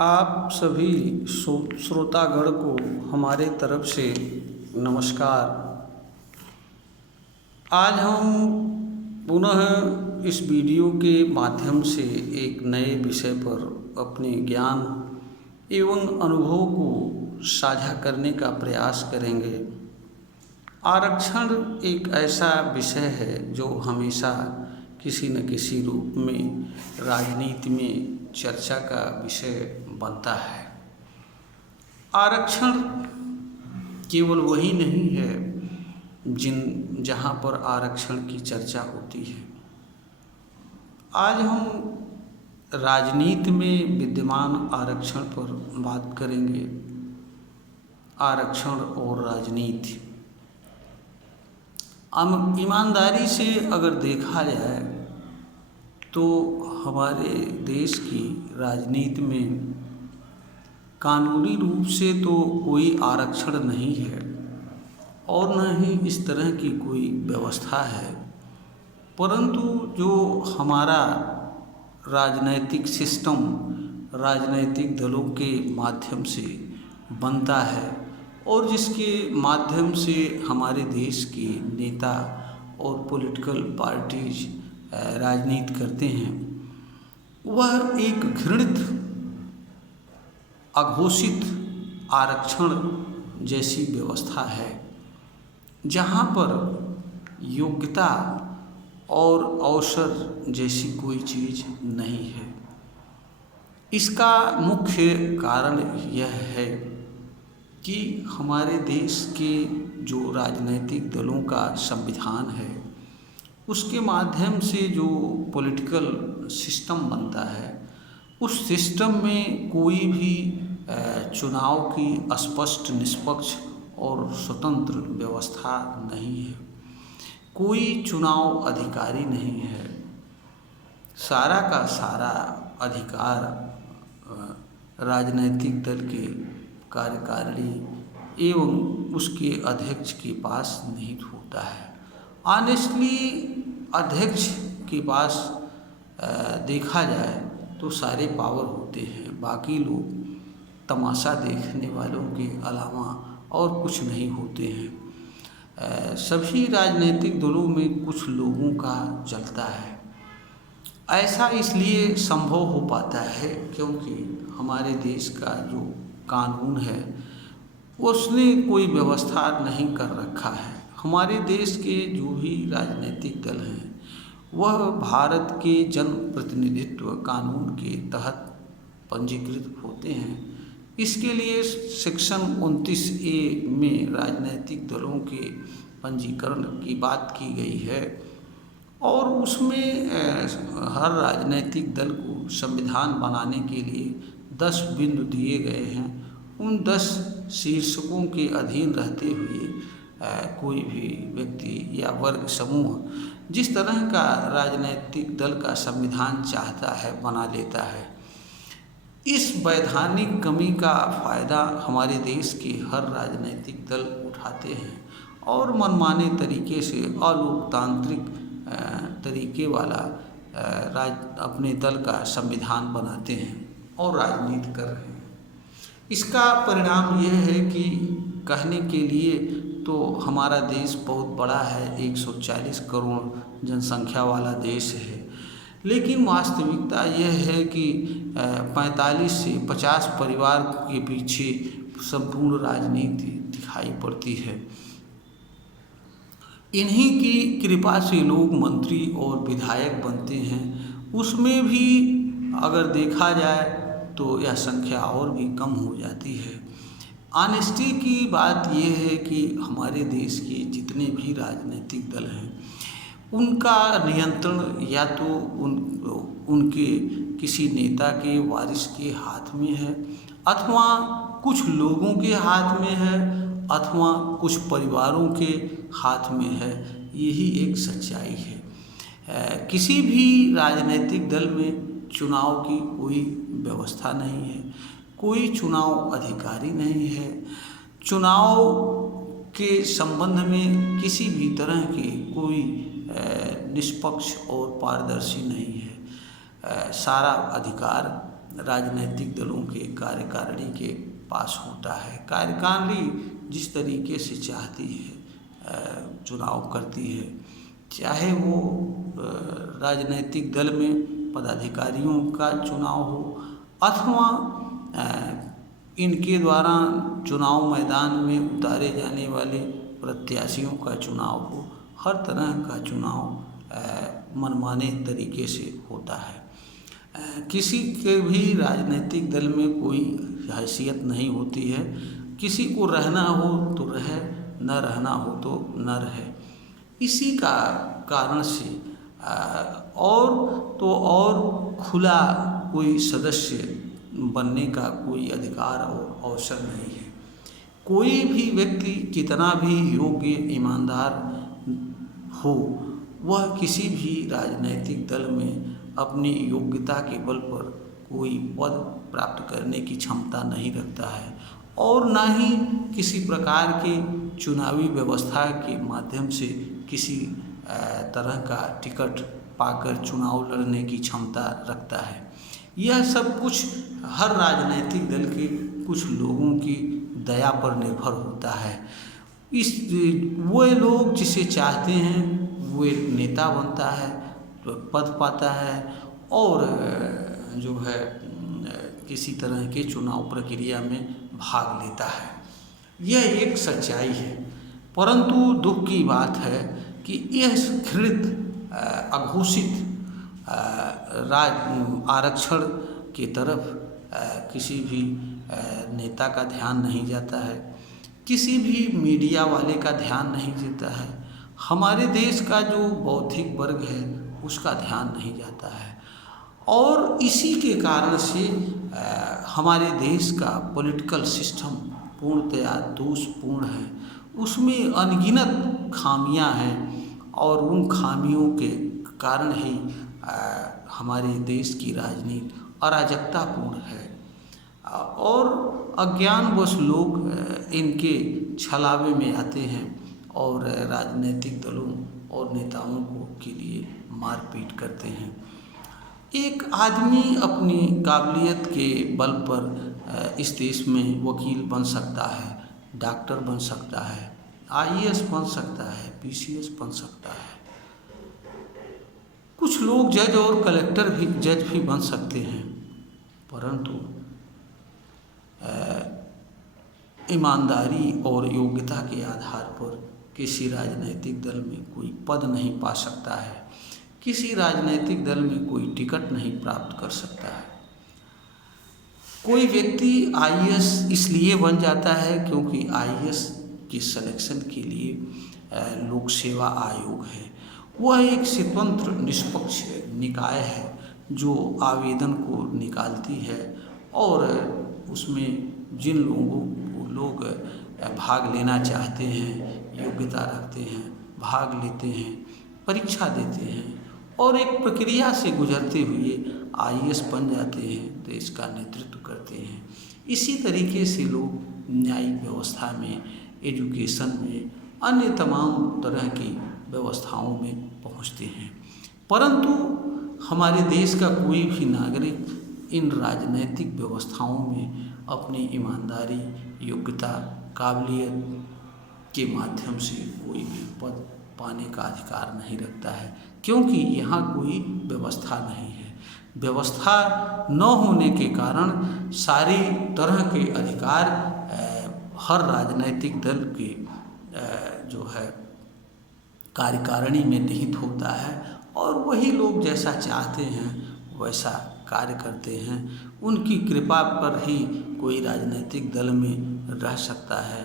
आप सभी श्रोतागण को हमारे तरफ से नमस्कार। आज हम पुनः इस वीडियो के माध्यम से एक नए विषय पर अपने ज्ञान एवं अनुभव को साझा करने का प्रयास करेंगे। आरक्षण एक ऐसा विषय है जो हमेशा किसी न किसी रूप में राजनीति में चर्चा का विषय बनता है। आरक्षण केवल वही नहीं है जहाँ पर आरक्षण की चर्चा होती है। आज हम राजनीति में विद्यमान आरक्षण पर बात करेंगे। आरक्षण और राजनीति, ईमानदारी से अगर देखा जाए तो हमारे देश की राजनीति में कानूनी रूप से तो कोई आरक्षण नहीं है और न ही इस तरह की कोई व्यवस्था है, परंतु जो हमारा राजनैतिक सिस्टम राजनैतिक दलों के माध्यम से बनता है और जिसके माध्यम से हमारे देश के नेता और पॉलिटिकल पार्टीज राजनीति करते हैं, वह एक घृणित अघोषित आरक्षण जैसी व्यवस्था है, जहाँ पर योग्यता और अवसर जैसी कोई चीज़ नहीं है। इसका मुख्य कारण यह है कि हमारे देश के जो राजनैतिक दलों का संविधान है, उसके माध्यम से जो पॉलिटिकल सिस्टम बनता है, उस सिस्टम में कोई भी चुनाव की स्पष्ट, निष्पक्ष और स्वतंत्र व्यवस्था नहीं है। कोई चुनाव अधिकारी नहीं है। सारा का सारा अधिकार राजनैतिक दल के कार्यकारिणी एवं उसके अध्यक्ष के पास निहित होता है। ऑनेस्टली अध्यक्ष के पास देखा जाए तो सारे पावर होते हैं, बाकी लोग तमाशा देखने वालों के अलावा और कुछ नहीं होते हैं। सभी राजनीतिक दलों में कुछ लोगों का चलता है। ऐसा इसलिए संभव हो पाता है क्योंकि हमारे देश का जो कानून है उसने कोई व्यवस्था नहीं कर रखा है। हमारे देश के जो भी राजनीतिक दल हैं वह भारत के जन प्रतिनिधित्व कानून के तहत पंजीकृत होते हैं। इसके लिए सेक्शन 29A में राजनीतिक दलों के पंजीकरण की बात की गई है और उसमें हर राजनीतिक दल को संविधान बनाने के लिए 10 बिंदु दिए गए हैं। उन 10 शीर्षकों के अधीन रहते हुए कोई भी व्यक्ति या वर्ग समूह जिस तरह का राजनीतिक दल का संविधान चाहता है बना लेता है। इस वैधानिक कमी का फ़ायदा हमारे देश के हर राजनीतिक दल उठाते हैं और मनमाने तरीके से अलोकतांत्रिक तरीके वाला अपने दल का संविधान बनाते हैं और राजनीति कर रहे हैं। इसका परिणाम यह है कि कहने के लिए तो हमारा देश बहुत बड़ा है, 140 करोड़ जनसंख्या वाला देश है, लेकिन वास्तविकता यह है कि 45 से 50 परिवार के पीछे संपूर्ण राजनीति दिखाई पड़ती है। इन्हीं की कृपा से लोग मंत्री और विधायक बनते हैं। उसमें भी अगर देखा जाए तो यह संख्या और भी कम हो जाती है। ऑनेस्टी की बात यह है कि हमारे देश के जितने भी राजनीतिक दल हैं उनका नियंत्रण या तो उनके किसी नेता के वारिस के हाथ में है अथवा कुछ लोगों के हाथ में है अथवा कुछ परिवारों के हाथ में है। यही एक सच्चाई है। किसी भी राजनीतिक दल में चुनाव की कोई व्यवस्था नहीं है, कोई चुनाव अधिकारी नहीं है। चुनाव के संबंध में किसी भी तरह की कोई निष्पक्ष और पारदर्शी नहीं है। सारा अधिकार राजनीतिक दलों के कार्यकारिणी के पास होता है। कार्यकारिणी जिस तरीके से चाहती है चुनाव करती है, चाहे वो राजनीतिक दल में पदाधिकारियों का चुनाव हो अथवा इनके द्वारा चुनाव मैदान में उतारे जाने वाले प्रत्याशियों का चुनाव हो, हर तरह का चुनाव मनमाने तरीके से होता है। किसी के भी राजनीतिक दल में कोई हैसियत नहीं होती है। किसी को रहना हो तो रहे, न रहना हो तो न रहे। इसी का कारण से और खुला कोई सदस्य बनने का कोई अधिकार और अवसर नहीं है। कोई भी व्यक्ति कितना भी योग्य ईमानदार हो, वह किसी भी राजनीतिक दल में अपनी योग्यता के बल पर कोई पद प्राप्त करने की क्षमता नहीं रखता है और न ही किसी प्रकार के चुनावी व्यवस्था के माध्यम से किसी तरह का टिकट पाकर चुनाव लड़ने की क्षमता रखता है। यह सब कुछ हर राजनीतिक दल के कुछ लोगों की दया पर निर्भर होता है। वे लोग जिसे चाहते हैं वे नेता बनता है, तो पद पाता है और जो है किसी तरह के चुनाव प्रक्रिया में भाग लेता है। यह एक सच्चाई है। परंतु दुख की बात है कि यह घृणित अघोषित आरक्षण की तरफ किसी भी नेता का ध्यान नहीं जाता है, किसी भी मीडिया वाले का ध्यान नहीं देता है। हमारे देश का जो बौद्धिक वर्ग है उसका ध्यान नहीं जाता है और इसी के कारण से हमारे देश का पॉलिटिकल सिस्टम पूर्णतया दोषपूर्ण है। उसमें अनगिनत खामियां हैं और उन खामियों के कारण ही हमारे देश की राजनीति अराजकतापूर्ण है और अज्ञानवश लोग इनके छलावे में आते हैं और राजनीतिक दलों और नेताओं को के लिए मारपीट करते हैं। एक आदमी अपनी काबिलियत के बल पर इस देश में वकील बन सकता है, डॉक्टर बन सकता है, आईएएस बन सकता है, पीसीएस बन सकता है। कुछ लोग जज और जज भी बन सकते हैं, परंतु ईमानदारी और योग्यता के आधार पर किसी राजनीतिक दल में कोई पद नहीं पा सकता है, किसी राजनीतिक दल में कोई टिकट नहीं प्राप्त कर सकता है। कोई व्यक्ति आईएएस इसलिए बन जाता है क्योंकि आईएएस के सिलेक्शन के लिए लोक सेवा आयोग है। वह एक स्वतंत्र निष्पक्ष निकाय है जो आवेदन को निकालती है और उसमें जिन लोग भाग लेना चाहते हैं, योग्यता रखते हैं, भाग लेते हैं, परीक्षा देते हैं और एक प्रक्रिया से गुजरते हुए आईएएस बन जाते हैं, देश का नेतृत्व करते हैं। इसी तरीके से लोग न्यायिक व्यवस्था में, एजुकेशन में, अन्य तमाम तरह की व्यवस्थाओं में पहुंचते हैं। परंतु हमारे देश का कोई भी नागरिक इन राजनीतिक व्यवस्थाओं में अपनी ईमानदारी, योग्यता, काबिलियत के माध्यम से कोई भी पद पाने का अधिकार नहीं रखता है क्योंकि यहाँ कोई व्यवस्था नहीं है। व्यवस्था न होने के कारण सारी तरह के अधिकार हर राजनीतिक दल के जो है कार्यकारिणी में निहित होता है और वही लोग जैसा चाहते हैं वैसा कार्य करते हैं। उनकी कृपा पर ही कोई राजनीतिक दल में रह सकता है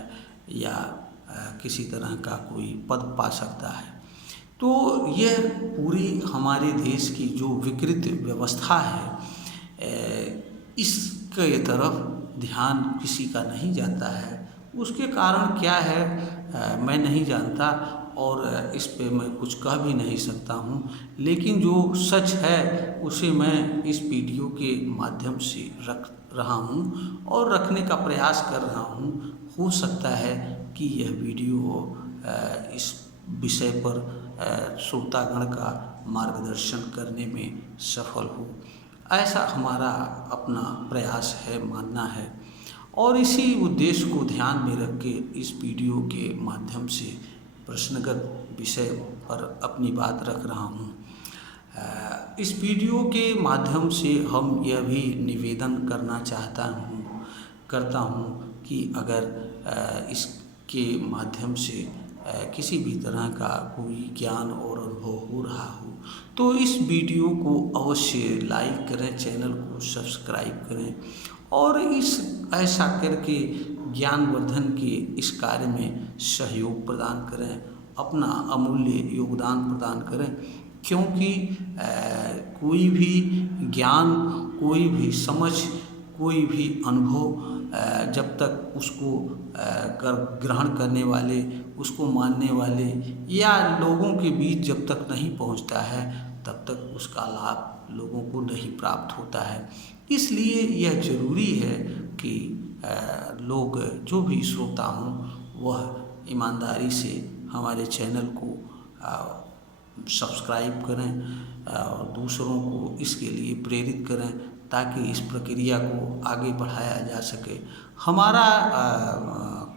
या किसी तरह का कोई पद पा सकता है। तो यह पूरी हमारे देश की जो विकृत व्यवस्था है इसके तरफ ध्यान किसी का नहीं जाता है। उसके कारण क्या है मैं नहीं जानता और इस पे मैं कुछ कह भी नहीं सकता हूँ, लेकिन जो सच है उसे मैं इस वीडियो के माध्यम से रख रहा हूँ और रखने का प्रयास कर रहा हूँ। हो सकता है कि यह वीडियो इस विषय पर श्रोतागण का मार्गदर्शन करने में सफल हो। ऐसा हमारा अपना प्रयास है, मानना है। और इसी उद्देश्य को ध्यान में रख के इस वीडियो के माध्यम से प्रश्नगत विषय पर अपनी बात रख रहा हूँ। इस वीडियो के माध्यम से हम यह भी निवेदन करता हूँ कि अगर इसके माध्यम से किसी भी तरह का कोई ज्ञान और अनुभव हो रहा हो तो इस वीडियो को अवश्य लाइक करें, चैनल को सब्सक्राइब करें और ऐसा करके ज्ञानवर्धन के इस कार्य में सहयोग प्रदान करें, अपना अमूल्य योगदान प्रदान करें। क्योंकि कोई भी ज्ञान, कोई भी समझ, कोई भी अनुभव जब तक उसको ग्रहण करने वाले, उसको मानने वाले या लोगों के बीच जब तक नहीं पहुंचता है तब तक उसका लाभ लोगों को नहीं प्राप्त होता है। इसलिए यह ज़रूरी है कि लोग, जो भी श्रोता हों, वह ईमानदारी से हमारे चैनल को सब्सक्राइब करें और दूसरों को इसके लिए प्रेरित करें ताकि इस प्रक्रिया को आगे बढ़ाया जा सके। हमारा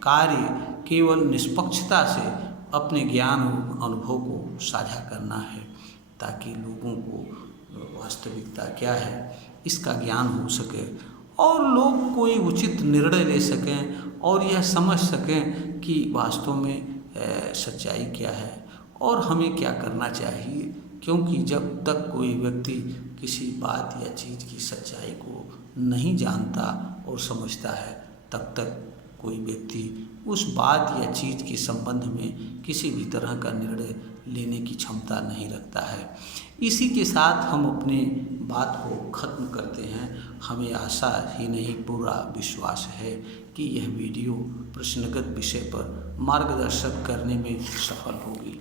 कार्य केवल निष्पक्षता से अपने ज्ञान और अनुभव को साझा करना है ताकि लोगों को वास्तविकता क्या है इसका ज्ञान हो सके और लोग कोई उचित निर्णय ले सकें और यह समझ सकें कि वास्तव में सच्चाई क्या है और हमें क्या करना चाहिए। क्योंकि जब तक कोई व्यक्ति किसी बात या चीज़ की सच्चाई को नहीं जानता और समझता है तब तक कोई व्यक्ति उस बात या चीज़ के संबंध में किसी भी तरह का निर्णय लेने की क्षमता नहीं रखता है। इसी के साथ हम अपनी बात को ख़त्म करते हैं। हमें आशा ही नहीं, पूरा विश्वास है कि यह वीडियो प्रश्नगत विषय पर मार्गदर्शन करने में सफल होगी।